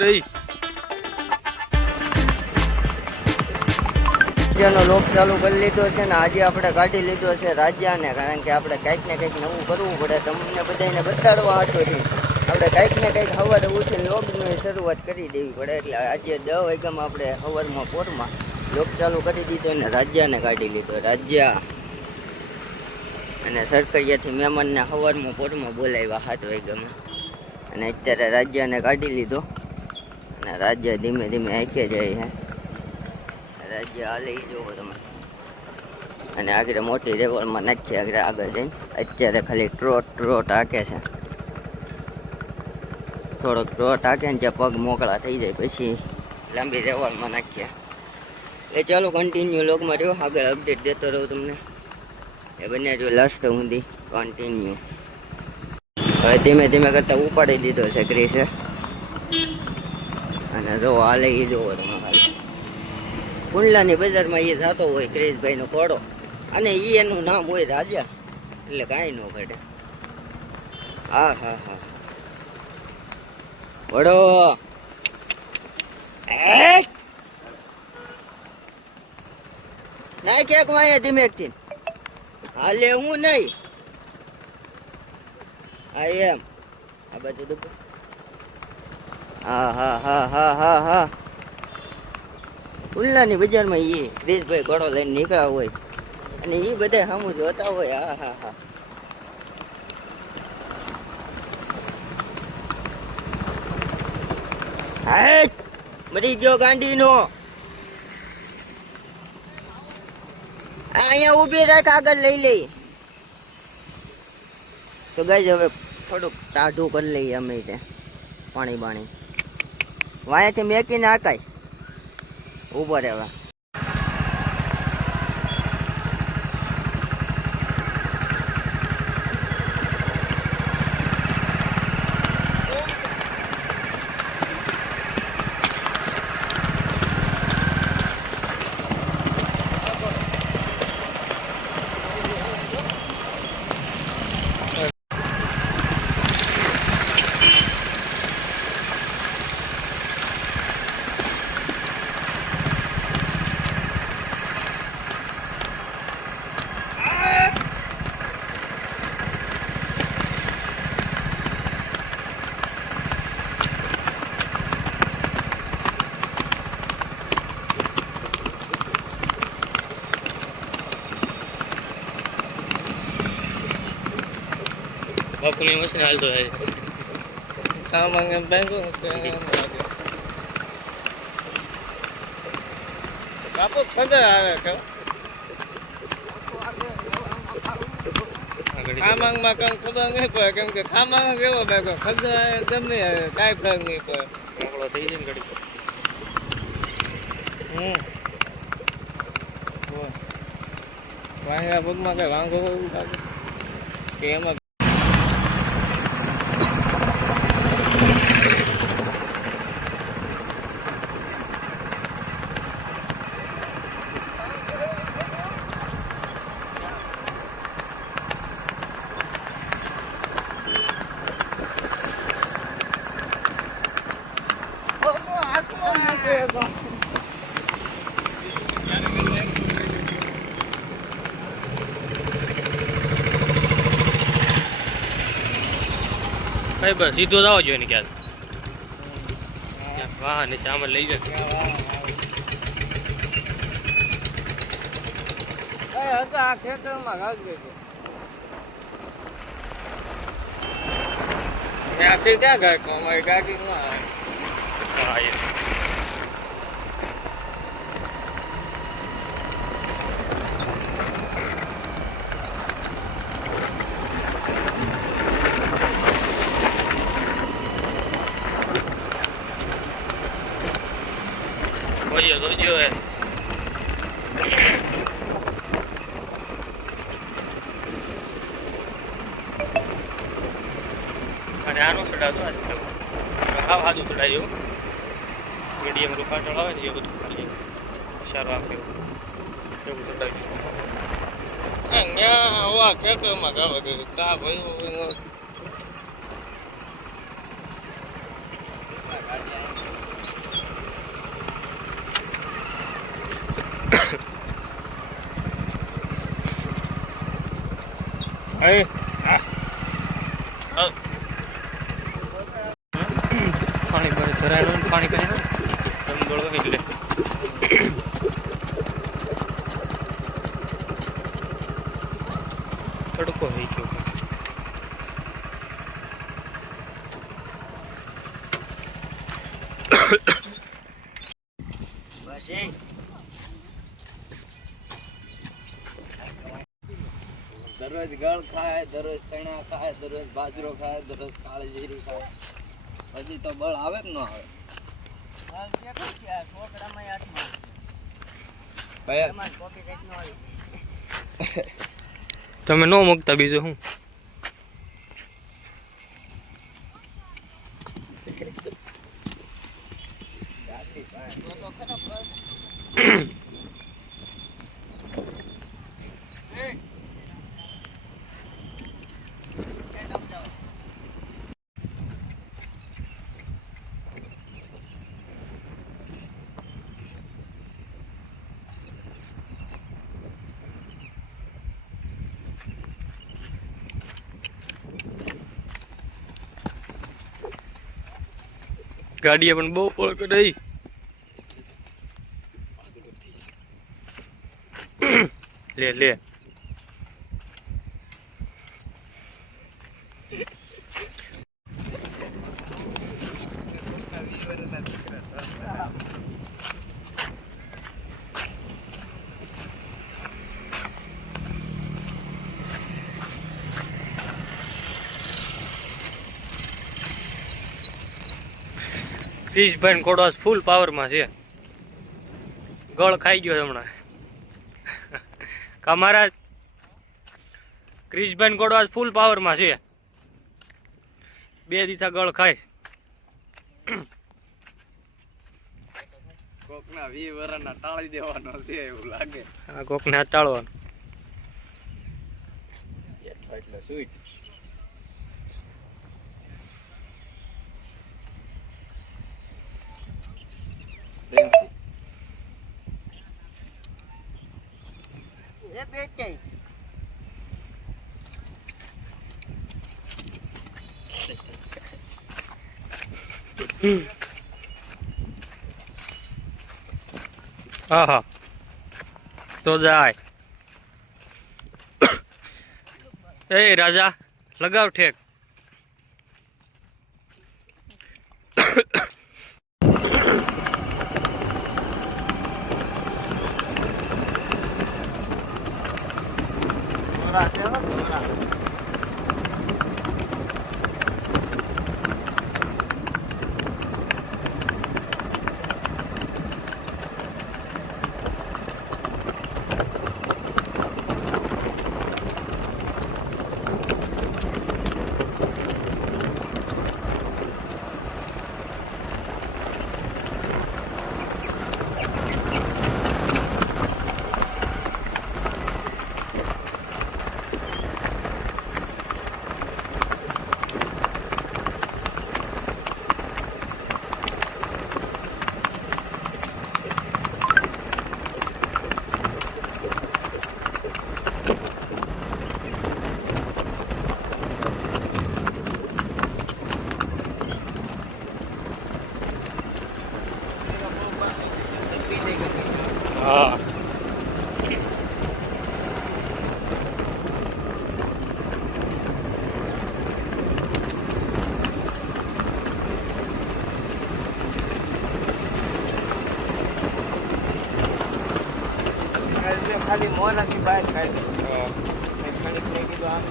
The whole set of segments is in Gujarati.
નહીં. રાજ્યનો લોક ચાલુ કરી લીધો છે ને આજે આપણે કાઢી લીધો છે રાજ્યને, કારણ કે આપણે કંઈક ને કંઈક નવું કરવું પડે. તમને બધાને બતાડવા હાટોથી આપણે કંઈક ને કંઈક સવારે ઉઠીને લોગની શરૂઆત કરી દેવી પડે. એટલે આજે 10 વાગ્યામાં આપણે સવારમાં પોરમાં લોક ચાલુ કરી દીધો ને રાજ્યને કાઢી લીધો. રાજ્ય અને સરકારિયાથી મહેમાનને સવારમાં પોરમાં બોલાવ્યા 7 વાગ્યામાં અને અત્યારે રાજ્યને કાઢી લીધો અને રાજ્ય ધીમે ધીમે હાંકે જાય છે. રાજ્ય હાલે એ જોવો તમે. અને આગળ મોટી રેવલમાં નાખી આગળ જઈને અત્યારે ખાલી ટ્રોટ હાકે છે. થોડોક ટ્રોટ હાકે ને જ્યાં પગ મોકળા થઈ જાય પછી લાંબી રેવલમાં નાખ્યા. એ ચાલો કન્ટિન્યુ લોગમાં રહ્યો, આગળ અપડેટ દેતો રહું તમને. એ બંને જો લાસ્ટ સુધી કન્ટિન્યુ. હવે ધીમે ધીમે કરતાં ઉપાડી દીધો છે ક્રિસે અને જો હાલે એ જોવો તમે. ખાલી કુંડલાની બજારમાં એ જતો હોય ક્રિશભાઈનો ઘોડો અને એ એનું નામ હોય રાજા, એટલે કાંઈ ન ઘટે. હા હા હા ઘોડો ના ક્યાંક વાયા ધીમેકથી હાલે હું નહીં. હા એમ આ બાજુ દુબો. હા હા હા હા હા હા ઉલ્લાની બજારમાં એ ક્રિશભાઈ ઘોડો લઈને નીકળ્યા હોય અને એ બધા સામું જોતા હોય. હા હા હા હા મરી ગયો ગાંડીનો. અહીંયા ઊભી રાખ, આગળ લઈ લઈ. તો ગાઈઝ હવે થોડુંક ટાઢું કરી લઈએ અમે ત્યાં પાણી બાણી વાયાથી મેકીને આકાય ઊભો રહેવા. બાપુની મશીન હાલતો હોય કામ અંગે બેંકો બાપુ ખબર આવે કે ખામાંગમાં કંઈ ખબર નહીં પડે, કેમ કે ખામાંગ કેવો બેગો ખબર એકદમ નહીં આવે, કાંઈ ફરક નહીં પડે. મોકળો થઈ જાય ને ઘડી વાંગા પગમાં કઈ વાંગો એવું લાગે કે એમાં ભાઈ બસ સીધો જવા જોઈએ ને ક્યાં વાહ ને સામાન લઈ જાય હતા ખેતરમાં ત્યાંથી ક્યાં ગાય અમારી ગાડી માં તો જો હે અને આનો ચડાવતો હા સાદું ચડાવ્યું મીડિયમ રૂપા ચડાવે ને એ બધું ખાલી સારું આપ્યું એવું ચડાવ્યું. અહીંયા આવા ખેતરમાં ગાવા ગયું કા ભાઈ એ પાણી ભરે ધરાયેલું પાણી કરી દમ દોડો એટલે તડકો થઈ ગયો. દરરોજ ગળ ખાય, દરરોજ ચણા ખાય, દરરોજ બાજરો ખાય, દરરોજ કાળી જીરી ખાય, પછી તો બળ આવે કે ન આવે? તમે ન મૂકતા બીજું શું? ગાડીએ પણ બહુ ફોળ કઢાઈ. લે લે ક્રિશભાઈ કોડવાસ ફૂલ પાવરમાં છે. ગળ ખાઈ ગયો હમણાં. કમારા ક્રિશભાઈ કોડવાસ ફૂલ પાવરમાં છે. 2 દિવસા ગળ ખાય. કોકના 20 વર્ષના ટાળી દેવાનો છે એવું લાગે. આ કોકને ટાળવાનું એટલે સ્વીટ. એ બેટે હા તો જાય. એ રાજા લગાવ ઠેક. હા ખાલી મોનાથી બહાર કાઢી ખાલી કીધું આમ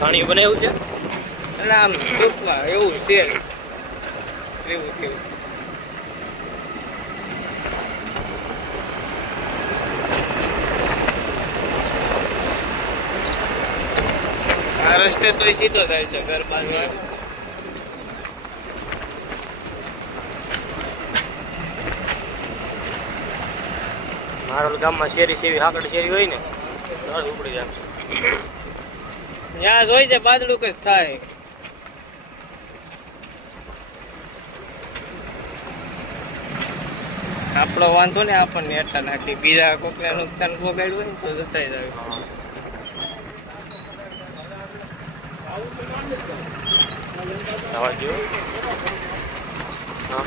પાણી બનાવ્યું છે એટલે આમ ટૂંકમાં એવું છે એવું થયું. આ રસ્તે તો સીધો થાય છે ઘર બાજુ. મારોલ ગામમાં શેરી સેવી હાકડ શેરી હોય ને તો ઉપડી જાય. ત્યાં જોઈ છે બાદડું કઈ થાય. આપણો વાંધો ને આપણને એટલા નાખી બીજા કોકને નુકસાન પોગાડ્યું હોય ને તો જતા જાય. જો હા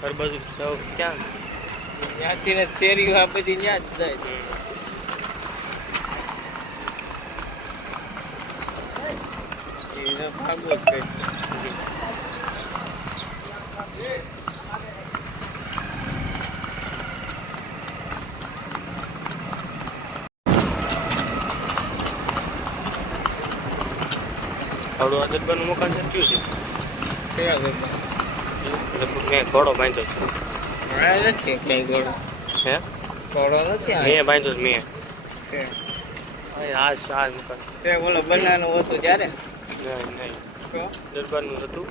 હર બાજુ ક્યાં ત્યાંથી ને શેરી આ બધી ત્યાં જ જાય. ભાગવો જ કઈ આવડું અજરબાનું મકાન છે કયું છે? કયા ઘરમાં? લગભગ મેં ઘોડો બાંધ્યો છે. નથી કઈ ઘોડો? હે ઘોડો નથી મેં બાંધ્યો છે મેં. આ મકાન તે બોલો બનાવવાનું હતું ત્યારે નહીં દરબારનું હતું.